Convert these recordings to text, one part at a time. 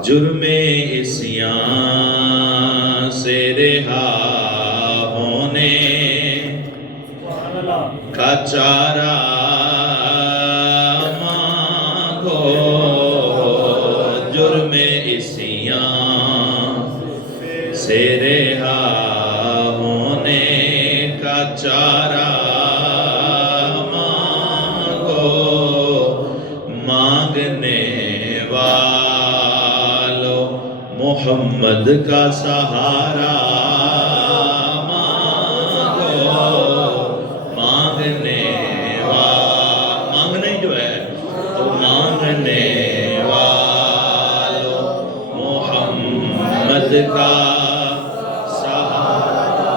جرم عصیان سے رہا ہونے کا چارہ مانگو، جرم عصیان سے رہا ہونے کا چارہ مانگو، مانگنے والوں محمد کا سہارا مانگو، مانگنے مانگنے جو ہے تو مانگنے والوں محمد کا سہارا،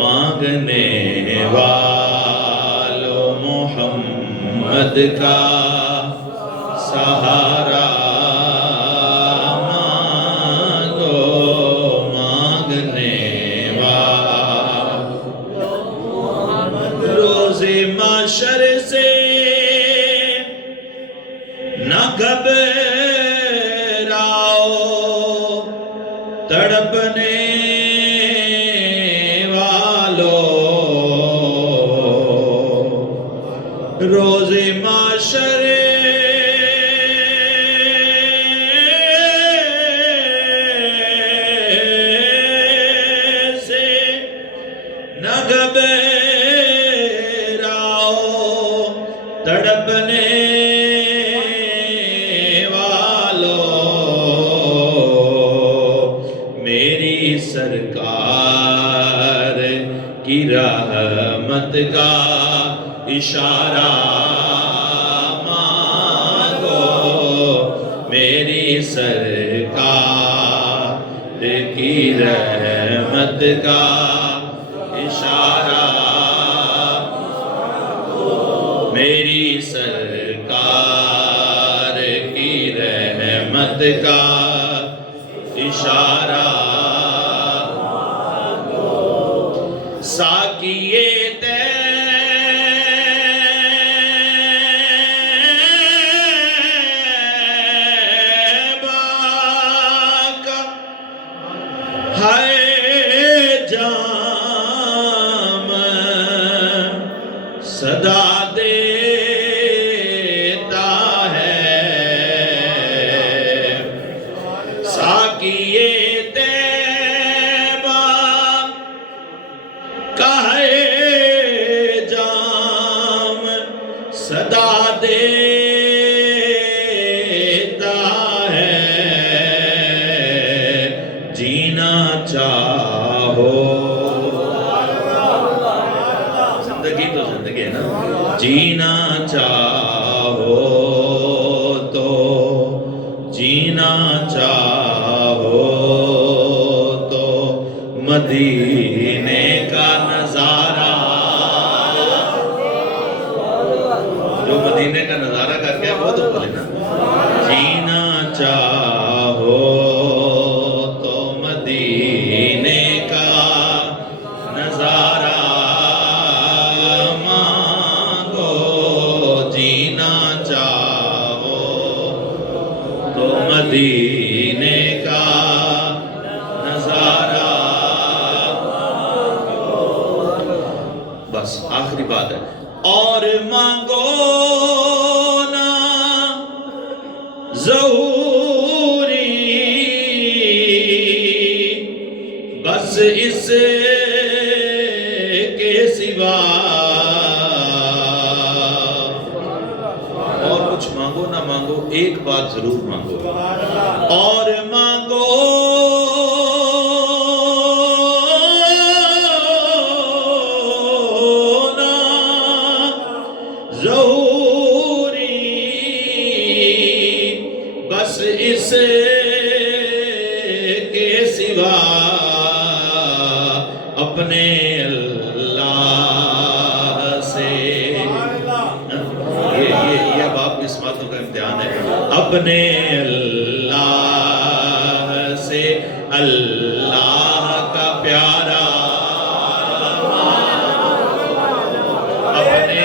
مانگنے والوں محمد کا سہارا مانگو، مانگنے والوں روز محشر سے نہ گھبراؤ، تڑپنے والوں روز محشر سے نہ گھبراؤ، تڑپنے سرکار کی رحمت کا اشارہ مانگو، میری سرکار کی رحمت کا اشارہ، میری سرکار کی رحمت کا اشارہ، ساقیے طیبہ کا ہے جام، صدا دیتا ہے، ساقیے صدا دیتا ہے، جینا چاہو زندگی تو زندگی ہے نا، جینا چاہو تو جینا چاہو تو مدینے کا نظارہ، جو مدینے کا نظارہ کر کے وہ تو بولے نا، جینا چاہو تو مدینے کا نظارہ مانگو، جینا چاہو تو مدینے کا نظارہ، بس آخری بات ہے، اور مانگو نا ظہوری بس اس کے سوا، اور کچھ مانگو نہ مانگو ایک بات ضرور مانگو، اور مانگو ظہوری بس اس کے سوا، اپنے اللہ سے، یہ اب آپ کی اس باتوں کا امتحان ہے، اپنے اللہ سے اللہ کا پیارا، اپنے